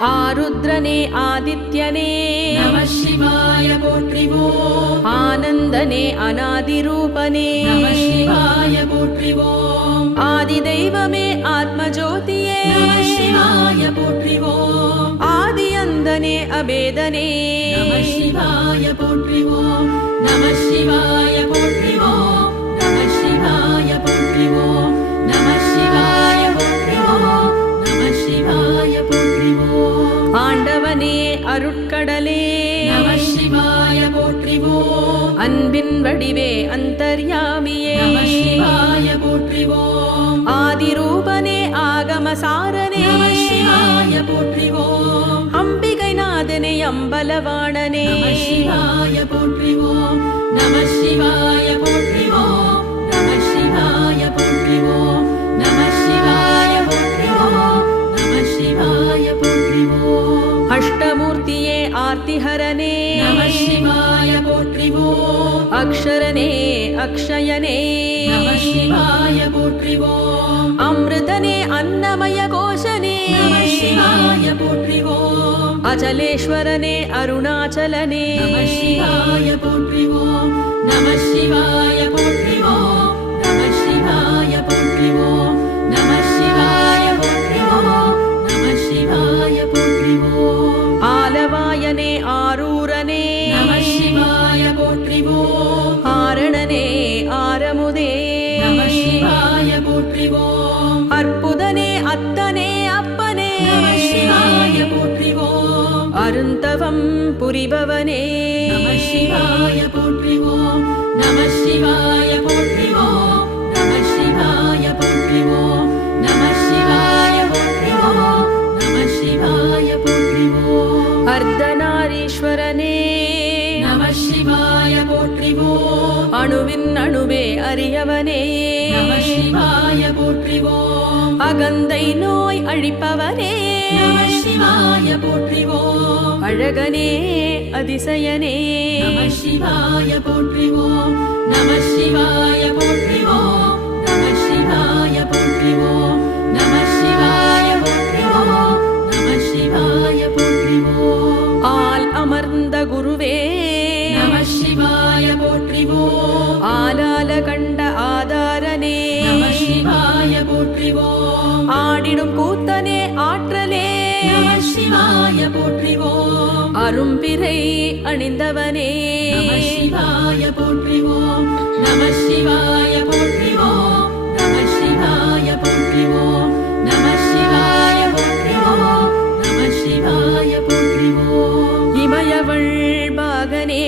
ஆருத்ரனே ஆதித்யனே நம சிவாய போற்றிவோம். ஆனந்தனே அநாதிரூபனே நம சிவாய போற்றிவோம். ஆதி தெய்வமே ஆத்மஜோதியே நம சிவாய போற்றிவோம். ஆதி அந்தனே அபேதனே நம சிவாய போற்றிவோம். நம சிவாய போற்றிவோம். நம சிவாய போற்றிவோம். நம சிவாய போற்றிவோம். நம சிவாய போற்றிவோம். ஆண்டவனே அருட்கடலே நம சிவாய போற்றிவோம். அன்பின் வடிவே அந்தர்யாமியே நம சிவாய போற்றிவோம். ஆதிரூபனே ஆகமசாரனே நம சிவாய போற்றிவோம். அம்பிகை நாதனே அம்பலவாணனே நம சிவாய போற்றிவோம். நம சிவாய போற்றிவோம். நம சிவாய போற்றிவோம். நம சிவாய போற்றிவோம். நம சிவாய போற்றிவோம். அஷ்டமூர்த்தியே ஆர்த்திஹரனே நம சிவாய போற்றிவோம். அக்ஷரனே அக்ஷயனே நம சிவாய போற்றிவோம். அமிர்தனே அன்னமய கோஷனே நம சிவாய போற்றிவோம். அச்சலேஸ்வரனே அருணாச்சலனே நம சிவாய போற்றிவோம். நம சிவாய போற்றிவோம். நம சிவாய போற்றிவோம். நம சிவாய போற்றிவோம். நம சிவாய போற்றிவோம். ஆலவாயனே ஆரூரனே நம சிவாய போற்றிவோம். ஆரணனே ஆரமுதே நம சிவாய போற்றிவோம். அற்புதனே அத்தனே அப்பனே நம சிவாய போற்றிவோம். அருந்தவம் புரிபவனே நம சிவாய போற்றிவோம். நம சிவாய போற்றிவோம். நம சிவாய போற்றிவோம். நம சிவாய போற்றிவோம். நம சிவாய போற்றிவோம். அர்த்தநாரீஸ்வரனே நம சிவாய போற்றிவோம். அணுவின் அணுவே அறியவனே நம சிவாய போற்றிவோம். அகந்தை நோய் அழிப்பவனே நம சிவாய போற்றிவோம். அழகனே அதிசயனே நம சிவாய போற்றிவோம். நம சிவாய போற்றிவோம். நம சிவாய போற்றிவோம். நம சிவாய போற்றிவோம். நம சிவாய போற்றிவோம். ஆல் அமர்ந்த குருவே நம சிவாய போற்றிவோம். ஆலால கண்ட ஆதாரனே நம சிவாய போற்றிவோம். ஆடிடும் கூத்தனே ஆற்றலே நம சிவாய போற்றிவோம். அரும்பிரை அணிந்தவனே நம சிவாய போற்றிவோம். நம சிவாய போற்றிவோம். நம சிவாய போற்றிவோம். நம சிவாய போற்றிவோம். நம சிவாய போற்றிவோம். இமயவள் பாகனே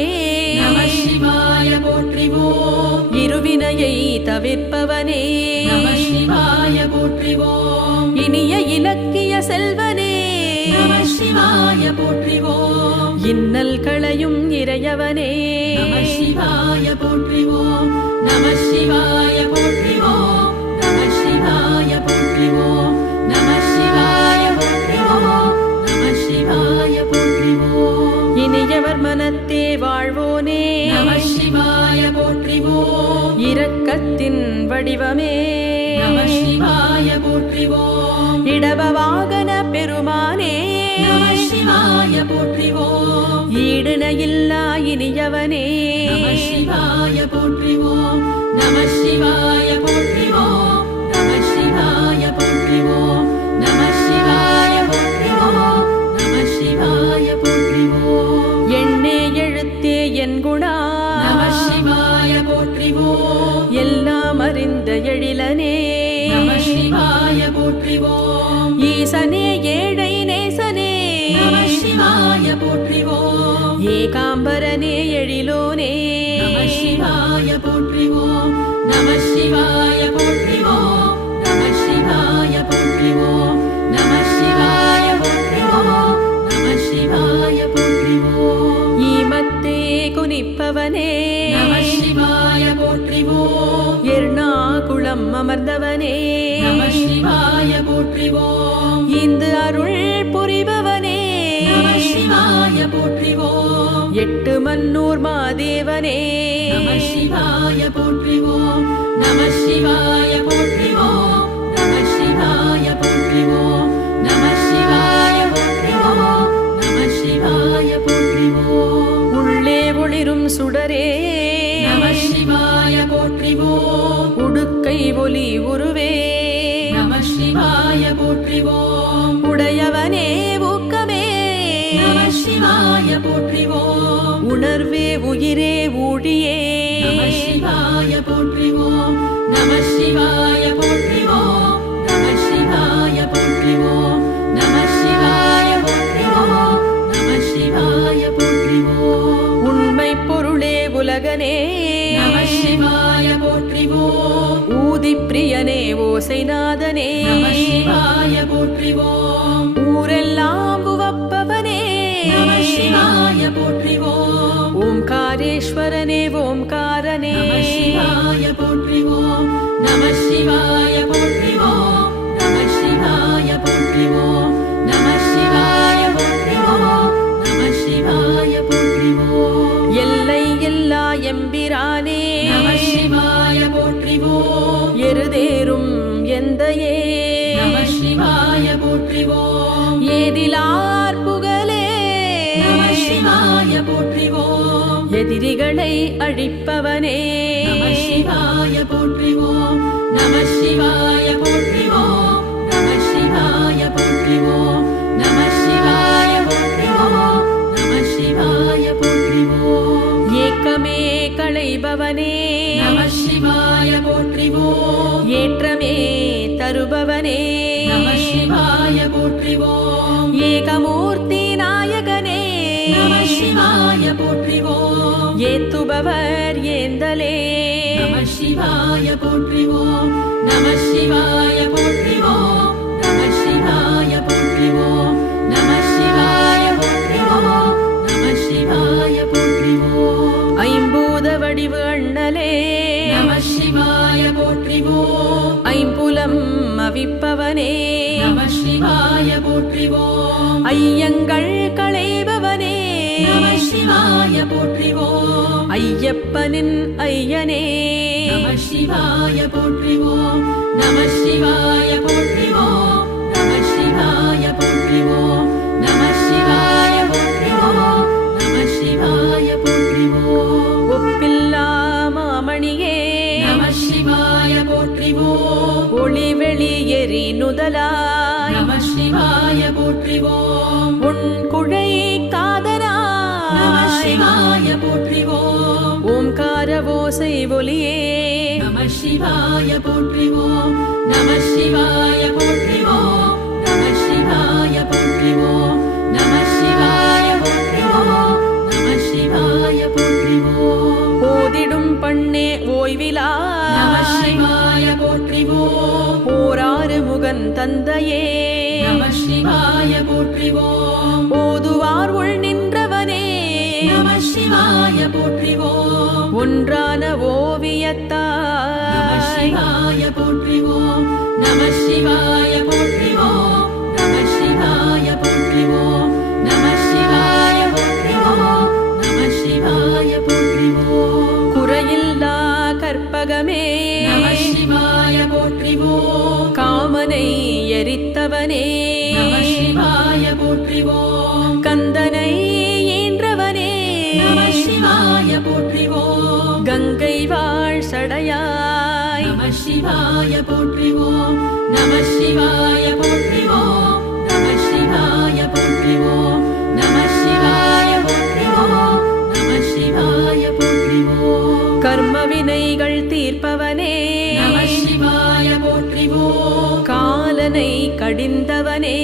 நம சிவாய போற்றிவோம். இருவினையை தவிர்ப்பவனே நம சிவாய போற்றிவோம். இனிய இலக்கிய செல்வனே நம சிவாய போற்றிவோம். இன்னல் களையும் இறையவனே நம சிவாய போற்றிவோம். நம சிவாய போற்றிவோம். நம சிவாய போற்றிவோம். நம சிவாய போற்றிவோம். நம சிவாய போற்றிவோம். இனியவர் மனத்தே வாழ்வோனே நம சிவாய போற்றிவோம். இரக்கத்தின் வடிவமே நம சிவாய போற்றிவோம். இடப வாகன பெருமானே நம சிவாய போற்றிவோம். ஈடுணையில்லா இனியவனே நம சிவாய போற்றிவோம். நம சிவாய போற்றிவோம். நம சிவாய போற்றிவோம். நம சிவாய போற்றிவோம். நம சிவாய போற்றிவோம். எண்ணே எழுத்தே என் குணா நம சிவாய போற்றிவோம். எல்லாம் அறிந்த எழிலனே நம சிவாய போற்றிவோம். ஈசனே ஏழை நேசனே நம சிவாய போற்றிவோம். ஏகாம்பரனே எழிலோனே நம சிவாய போற்றிவோம். நம சிவாய போற்றிவோம். நம சிவாய போற்றிவோம். நம சிவாய போற்றிவோம். நம சிவாய போற்றிவோம். ஈமத்தே குனிப்பவனே நம சிவாய போற்றிவோம். எர்ணாகுளம் அமர்ந்தவனே நம சிவாய போற்றிவோம். இந்து அருள் புரிபவனே நம சிவாய போற்றிவோம். எட்டு மன்னூர் மாதேவனே நம சிவாய போற்றிவோம். நம சிவாய போற்றிவோம். நம சிவாய போற்றிவோம். நம சிவாய போற்றிவோம். போற்றிவோம் உடையவனே ஊக்கமே நம சிவாய போற்றிவோம் உணர்வே உயிரே ஊழியே நம சிவாய போற்றிவோம் நம சிவாய போற்றிவோம் நம சிவாய போற்றிவோம் நம சிவாய போற்றிவோம் நம சிவாய போற்றிவோம் உண்மை பொருளே உலகனே நம சிவாய போற்றிவோம் ஊதி பிரியனே ஓசைநாதனே நம சிவாய போற்றிவோம் ஊரெல்லாம் உவப்பவனே நம சிவாய போற்றிவோம் ஓம்காரேஸ்வரனே ஓம்காரனே நம சிவாய போற்றிவோம் நம சிவாய போற்றிவோம் நம சிவாய போற்றிவோம் நம சிவாய போற்றிவோம் நம சிவாய போற்றிவோம் எல்லை எல்லா எம்பிரானே நம சிவாய போற்றிவோம் எருதேறும் எந்தையே நம சிவாய போற்றிவோம் ஏதிலார் புகழே நம சிவாய போற்றிவோம் எதிரிகளை அழிப்பவனே நம சிவாய போற்றிவோம் நம சிவாய போற்றிவோம் நம சிவாய போற்றிவோம் நம சிவாய போற்றிவோம் நம சிவாய போற்றிவோம் ஏக்கமே களைபவனே நம சிவாய போற்றிவோம் ஏற்றமே தருபவனே நம சிவாய போற்றிவோம் ஏகமூர்த்தி நாயகனே நம சிவாய போற்றிவோம் ஏத்துபவர் ஏந்தலே நம சிவாய போற்றிவோம் நம சிவாய போற்றிவோம் நம சிவாய போற்றிவோம் நம சிவாய போற்றிவோம் நம சிவாய போற்றிவோம் ஐம்பூத வடிவு அண்ணலே நம சிவாய போற்றிவோம் ஐம்புலம் அவிப்பவனே நம சிவாய போற்றிவோம் ஐயங்கள் களைபவனே நம சிவாய போற்றிவோம் ஐயப்பனின் ஐயனே நம சிவாய போற்றிவோம் நம சிவாய போற்றிவோம் நம சிவாய போற்றிவோம் நம சிவாய போற்றிவோம் நம சிவாய போற்றிவோம் ஒப்பில்லா மாமணியே நம சிவாய போற்றிவோம் ஒளிவெளி எரி நுதலாய் நம சிவாய போற்றிவோம் உன் குழை காதரா நம சிவாய போற்றிவோம் ஓம்கார ஓசை ஒலியே நம சிவாய போற்றிவோம் நம சிவாய போற்றிவோம் நம சிவாய போற்றிவோம் நம சிவாய போற்றிவோம் நம சிவாய போற்றிவோம் ஓதிடும் பண்ணே ஓய்விலா நம சிவாய போற்றிவோம் ஓராறு முகன் தந்தையே நம சிவாய போற்றிவோம் ஓதுவார் உள் நின்றவனே நம சிவாய போற்றிவோம் ஒன்றான நம ஓவியத்தாய் சிவாய போற்றிவோம் நம சிவாய போற்றிவோம் நம சிவாய போற்றிவோம் நம சிவாய போற்றிவோம் நம சிவாய போற்றிவோம் குறையில்லா கற்பகமே நம சிவாய போற்றிவோம் காமனை எரித்தவனே நம சிவாய போற்றிவோம் கந்தனை ஈன்றவனே நம சிவாய போற்றிவோம் கங்கை வாழ் சடையாய் நம சிவாய போற்றிவோம் நம சிவாய போற்றிவோம் நம சிவாய போற்றிவோம் நம சிவாய போற்றிவோம் நம சிவாய போற்றிவோம் கர்ம வினைகள் தீர்ப்பவனே நம சிவாய போற்றிவோம் காலனை கடிந்தவனே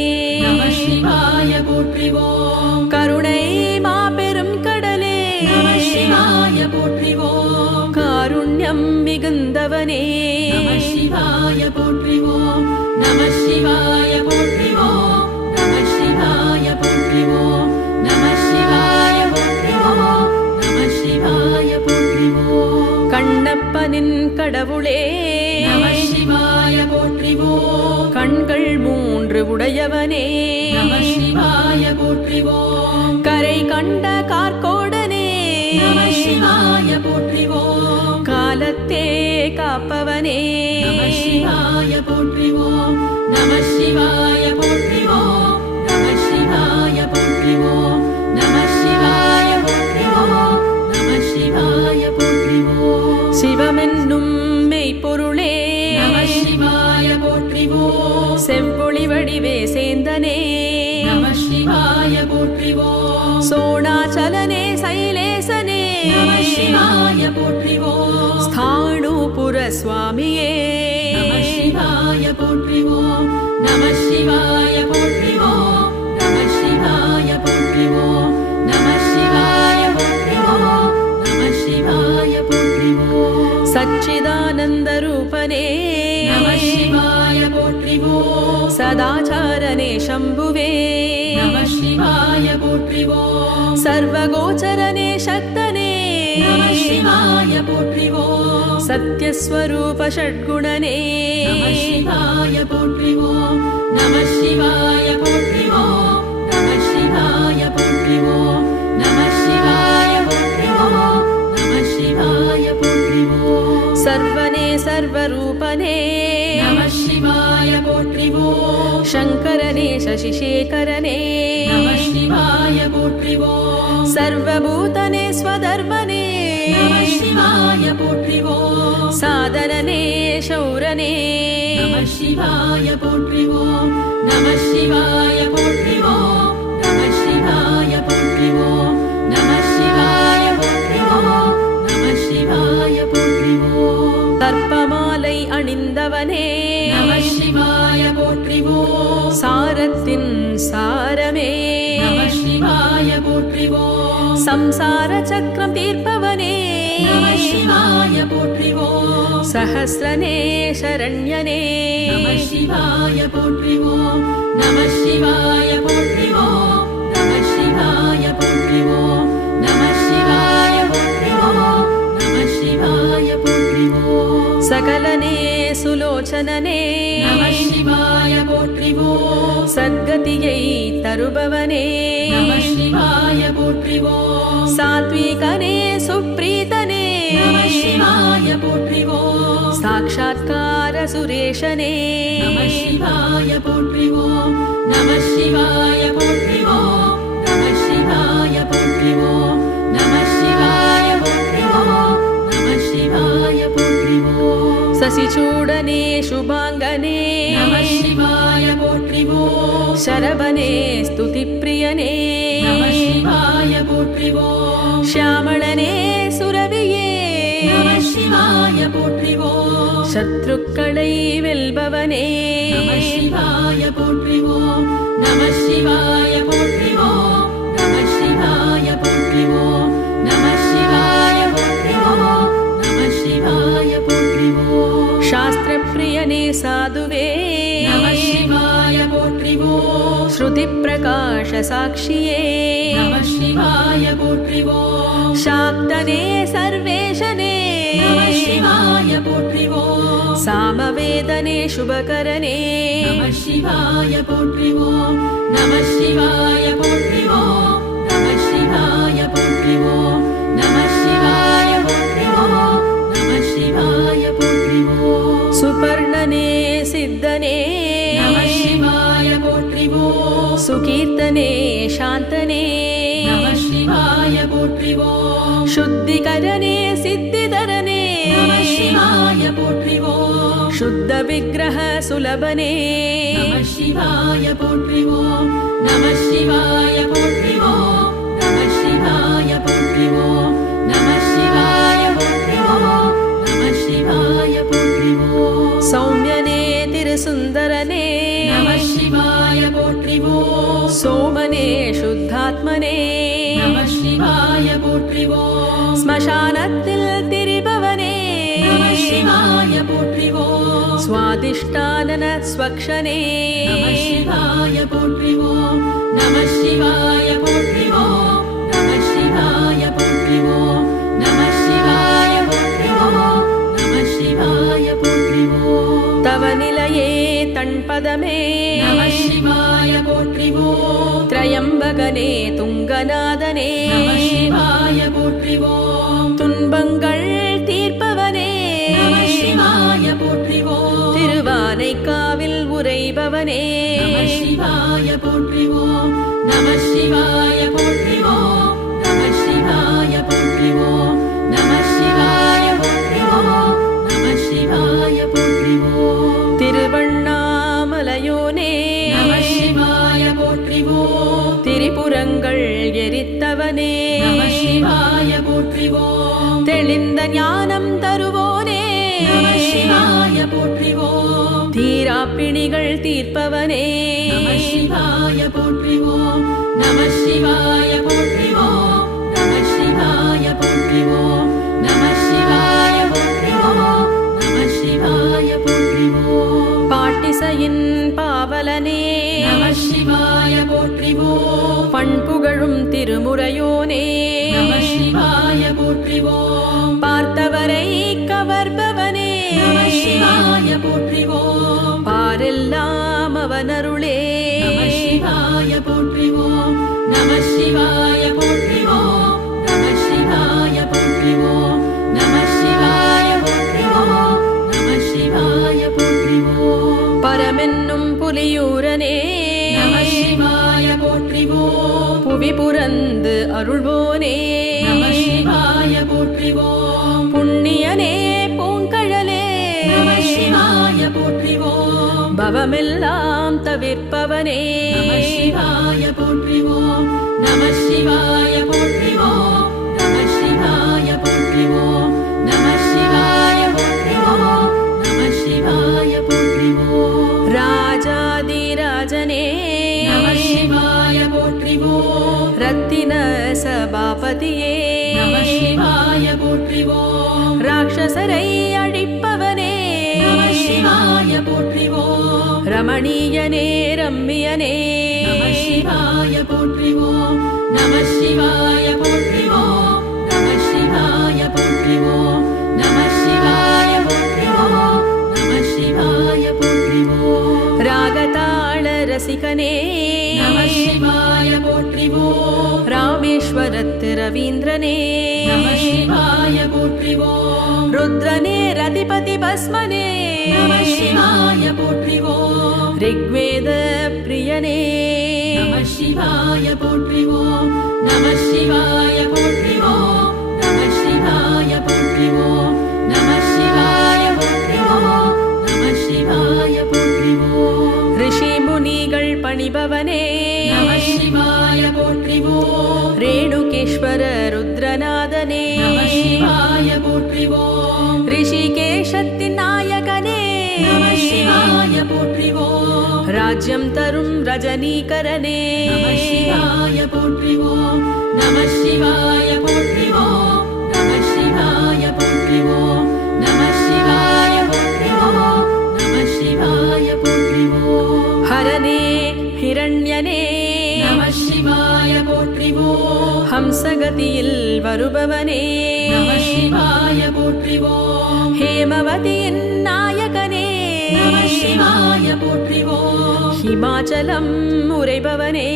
நம சிவாய போற்றிவோம் கருணை மாபெரும் கடலே நம சிவாய போற்றிவோம் காருண்யம் மிகுந்தவனே நம சிவாய போற்றிவோம் நம சிவாய போற்றிவோம் நம சிவாய போற்றிவோம் நம சிவாய போற்றிவோம் நம சிவாய போற்றிவோம் கண்ணப்பனின் கடவுளே நம சிவாய போற்றிவோம் கண்கள் மூன்று உடையவனே நம சிவாய போற்றிவோம் கரை கண்ட கார்கோடனே நம சிவாய போற்றிவோம் காலத்தே காப்பவனே நம சிவாய போற்றிவோம் நம சிவாய போற்றிவோம் நம சிவாய போற்றிவோம் நம சிவாய போற்றிவோம் நம சிவாய போற்றிவோம் சிவமென்னும் மெய்ப்பொருளே நம சிவாய போற்றிவோம் செவ்வொளி ஒளிவடிவே சேந்தனே நம சிவாய போற்றிவோம் சோணாச்சலனே சைலேசனே நம சிவாய போற்றிவோம் ஸ்தாணூபுர சுவாமியே நம சிவாய போற்றிவோம் நம சிவாய போற்றிவோம் நம சிவாய போற்றிவோம் நம சிவாய போற்றிவோம் நம சிவாய போற்றிவோம் சச்சிதானந்த ரூபனே நம சிவாய போற்றிவோம் சதாச்சாரனே சம்புவே நம சிவாய போற்றிவோம் சர்வகோச்சரனே சக்தனே நம சிவாய போற்றிவோம் சத்யஸ்வரூப ஷட்குணனே நம சிவாய போற்றிவோம் நம சிவாய போற்றிவோம் நம சிவாய போற்றிவோம் நம சிவாய போற்றிவோம் நம சிவாய போற்றிவோம் சர்வனே சர்வரூபனே நம சிவாய போற்றிவோம் சங்கரனே சசிசேகரனே நம சிவாய போற்றிவோம் சர்வபூதனே ஸ்வதர்மனே நம சிவாய போற்றிவோம் சாதனனே சௌரனே நம சிவாய போற்றிவோம் நம சிவாய போற்றிவோம் நம சிவாய போற்றிவோம் நம சிவாய போற்றிவோம் நம சிவாய போற்றிவோம் தர்ப்பமாலை அணிந்தவனே நம சிவாய போற்றிவோம் சாரத்தின் சாரமே நம சிவாய போற்றிவோம் சம்சார சக்கரம் தீர்ப்பவனே நம சிவாய போற்றிவோம் சஹஸ்ரனே சரண்யனே நம சிவாய போற்றிவோம் நம சிவாய போற்றிவோம் நம சிவாய போற்றிவோம் நம சிவாய போற்றிவோம் நம சிவாய போற்றிவோம் சகலனே சுலோச்சனனே நம சிவாய போற்றிவோம் சத்கதியை தருபவனே நம சிவாய போற்றிவோம் சாத்விகனே சுப்ரீதனே நம சிவாய போற்றிவோம் சாட்சாத்கார சுரேஷனே நம சிவாய போற்றிவோம் நம சிவாய போற்றிவோம் நம சிவாய போற்றிவோம் நம சிவாய போற்றிவோம் நம சிவாய போற்றிவோம் சசிச்சூடனே சுபாங்கனே நம சிவாய போற்றிவோம் சரபனே ஸ்துதிப்பிரியனே நம சிவாய போற்றிவோம் ஷியாமளனே சுரவியே நம சிவாய போற்றிவோம் சத்ருக்களை வெல்பவனே நம சிவாய போற்றிவோம் நம சிவாய போற்றிவோம் நம சிவாய போற்றிவோம் நம சிவாய போற்றிவோம் நம சிவாய போற்றிவோம் சாஸ்திரப்பிரியனே சாதுவே நம சிவாய போற்றிவோம் ஸ்ருதி பிரகாஷ சாட்சியே நம சிவாய போற்றிவோம் சாக்தனே சர்வேஷனே நம சிவாய போற்றிவோம் சாமவேதனே சுபகரனே நம சிவாய போற்றிவோம் நம சிவாய போற்றிவோம் நம சிவாய போற்றிவோம் நம சிவாய போற்றிவோம் நம சிவாய போற்றிவோம் சுபர்ணனே சித்தனே நம சிவாய போற்றிவோம் சுகீர்த்தனே சாந்தனே நம சிவாய போற்றிவோம் சுத்திகரனே சித்திதரனே நம சிவாய போற்றிவோம் சுத்த விக்கிரக சுலபனே நம சிவாய போற்றிவோம் நம சிவாய போற்றிவோம் நம சிவாய போற்றிவோம் நம சிவாய போற்றிவோம் நம சிவாய போற்றிவோம் சௌமியனே திருசுந்தரனே நம சிவாய போற்றிவோம் சோமனே சுத்தாத்மனே நம சிவாய போற்றிவோம் ஸ்மசானத்தில் திரிபவனே நம சிவாய போற்றிவோம் சுவாதிஷ்டானன ஸ்வக்ஷனே நம சிவாய போற்றிவோம் நம சிவாய போற்றிவோம் நம சிவாய போற்றிவோம் நம சிவாய போற்றிவோம் நம சிவாய போற்றிவோம் தவ நிலையே தன்பதமே நம சிவாய போற்றிவோம் திரையம்பகனே துங்கநாதனே நம சிவாய போற்றிவோம் துன்பங்கள் தீர்ப்பவனே நம சிவாய போற்றிவோம் திருவானைக்காவில் உறைபவனே நம சிவாய போற்றிவோம் நம சிவாய போற்றிவோம் நம சிவாய போற்றிவோம் நம சிவாய போற்றிவோம் நம சிவாய போற்றிவோம் திருவண்ணாமலையோனே தெளிந்த ஞானம் தருவோனே நம சிவாய போற்றிவோம் தீரா பிணிகள் தீர்ப்பவனே நம சிவாய போற்றிவோம் நம சிவாய போற்றிவோம் நம சிவாய போற்றிவோம் நம சிவாய போற்றிவோம் நம சிவாய போற்றிவோம் பாட்டிசையின் பாவலனே நம சிவாய போற்றிவோம் பண்புகழும் திருமுறையோனே நம சிவாய போற்றிவோம் பார்த்தவரை கவர்பவனே நம சிவாய போற்றிவோம் பாரெல்லாம் அவனருளே நம சிவாய போற்றிவோம் நம சிவாய போற்றிவோம் நம சிவாய போற்றிவோம் நம சிவாய போற்றிவோம் நம சிவாய போற்றிவோம் பரமென்னும் புலியூரனே நம சிவாய போற்றிவோம் புவி புரந்து அருள்வோனே நம சிவாய போற்றிவோம் புண்ணியனே பூங்கழலே நம சிவாய போற்றிவோம் பவமெல்லாம் தவிர்ப்பவனே நம சிவாய போற்றிவோம் நம சிவாய போற்றிவோம் நம சிவாய போற்றிவோம் நம சிவாய போற்றிவோம் நம சிவாய போற்றிவோம் ராஜாதிராஜனே நம சிவாய போற்றிவோம் ரத்தின சபாபதியே நம சிவாய போற்றிவோம் ராட்சசரை அழிப்பவனே நம சிவாய போற்றிவோம் ரமணீயனே ரம்மியனே நம சிவாய போற்றிவோம் நம சிவாய போற்றிவோம் நம சிவாய போற்றிவோம் நம சிவாய போற்றிவோம் நம சிவாய போற்றிவோம் ராகதாள ரசிகனே நம சிவாய போற்றிவோம் ராமேஸ்வரத்து ரவீந்திரனே நம சிவாய போற்றிவோம் ருத்ரனே ரதிபதி பஸ்மனே நம சிவாய போற்றிவோம் ரிக்வேத பிரியனே நம சிவாய போற்றிவோம் நம சிவாய போற்றிவோம் நம சிவாய போற்றிவோம் நம சிவாய போற்றிவோம் நம சிவாய போற்றிவோம் ரிஷி முனிகள் பணிபவனே நம சிவாய போற்றிவோம் ரேணுகேஸ்வர ருத்ரநாதனே நம சிவாய போற்றிவோம் ரிஷிகேஷத்தின் நாயகனே நம சிவாய போற்றிவோம் ராஜ்யம் தரும் ரஜனீகரனே நம சிவாய போற்றிவோம் நம சிவாய போற்றிவோம் நம சிவாய போற்றிவோம் நம சிவாய போற்றிவோம் நம சிவாய போற்றிவோம் ஹரனே ஹிரண்யனே நம சிவாய போற்றிவோம் ஹம்சகதியில் வருபவனே நம சிவாய போற்றிவோம் ஹேமவதியின் நாயகனே நம சிவாய போற்றிவோம் ஹிமாச்சலம் உரைபவனே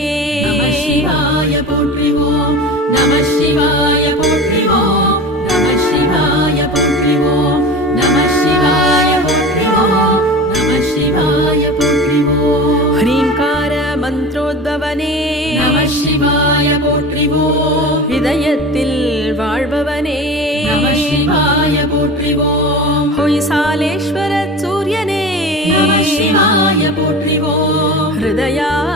நம சிவாய போற்றிவோம் நம சிவாய போற்றிவோம் நம சிவாய போற்றிவோம் நம சிவாய போற்றிவோம் நம சிவாய போற்றிவோம் ஹ்ரீங்கார மந்திரோத்பவனே நம சிவாய போற்றிவோம் இதயத்தில் வாழ்பவனே நம சிவாய போற்றிவோம் ஹொய்சாலேஸ்வர சூரியனே நம சிவாய போற்றிவோம்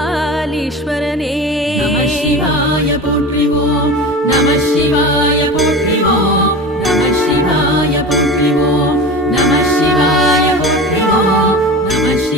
ஹிருதயாலீஸ்வரனே நம சிவாய போற்றிவோம்